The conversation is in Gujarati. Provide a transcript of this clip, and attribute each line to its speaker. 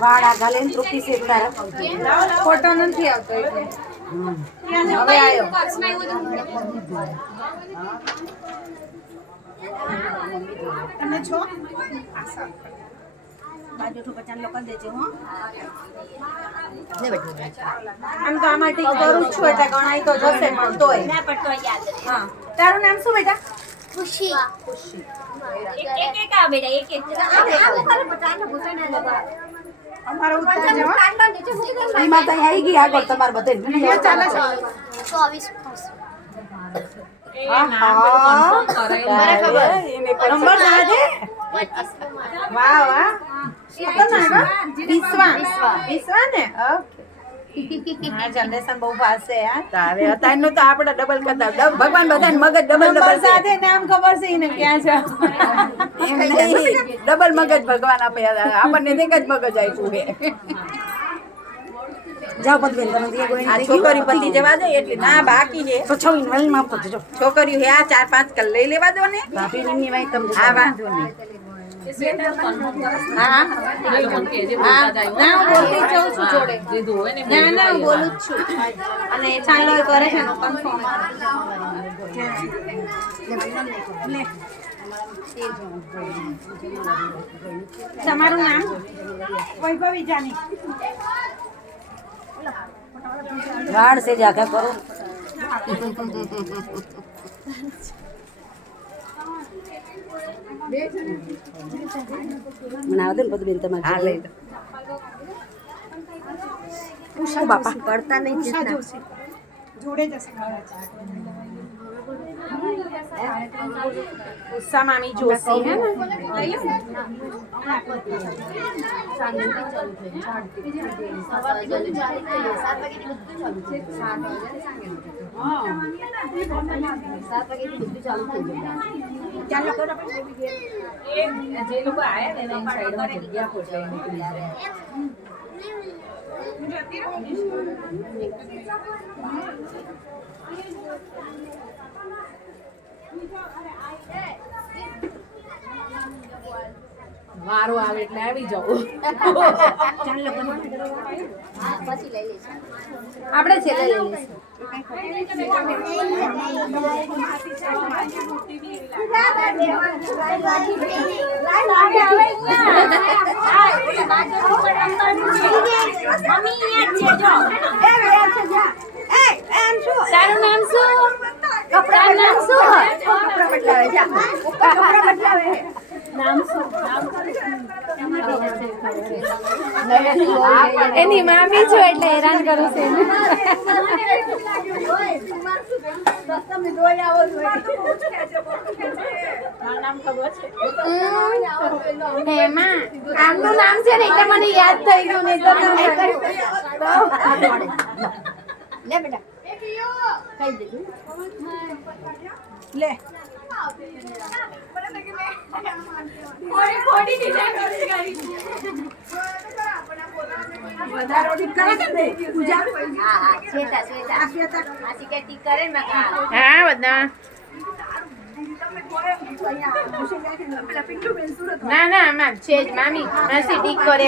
Speaker 1: વાળા ગાલે ત્રુટી છે
Speaker 2: ફોટો નથી આવતો
Speaker 1: હવે આવ્યો
Speaker 2: તમે છો
Speaker 1: દેજે હો.
Speaker 2: આમ તો આમાં ટીક કરું છું એટલે ગણાય તો જશે પણ તોય. હા. તારું નામ શું બેટા?
Speaker 3: ખુશી.
Speaker 2: વાહ વાહ.
Speaker 1: ભગવાન બધાને મગજ ડબલ ડબલ
Speaker 2: સાથે નામ ખબર છે એને ક્યાં છે?
Speaker 1: ડબલ મગજ ભગવાન આપે. આપણને એક જ મગજ આપ્યું છે. જાઓ પદબેન તમે ત્યાં કોઈ આ છોકરી પતિ જવા દો એટલે ના બાકી છે. તો છ ઇનવેલમાં આપતો છોકરીઓ હે આ ચાર પાંચ કલ લઈ લેવા દો ને. ભાભી ની વાય તમે હા વાંધો નહીં
Speaker 2: તમારું નામ? વૈભવી જાની.
Speaker 1: ગાઢ છે જાકા કરો. મને આવડે ને બધું બેન તમારે હા લઈ લો બાપા પડતા નહીં
Speaker 2: ઉષા જોશી જોડે જશે ઉષા મામી જોશી હે ને લઈ લો
Speaker 4: વારો આવે એટલે આવી જાવ
Speaker 2: આપણે છેલ્લે
Speaker 3: તારું નામ શું? કપડા નામ શું?
Speaker 2: એની મામી છું એટલે હેરાન કરું છું આમનું નામ છે ને એટલે મને યાદ થઈ ગયું લે. હા બધા. ના ના આમાં છે જ મામી. માસી ટીક કરે.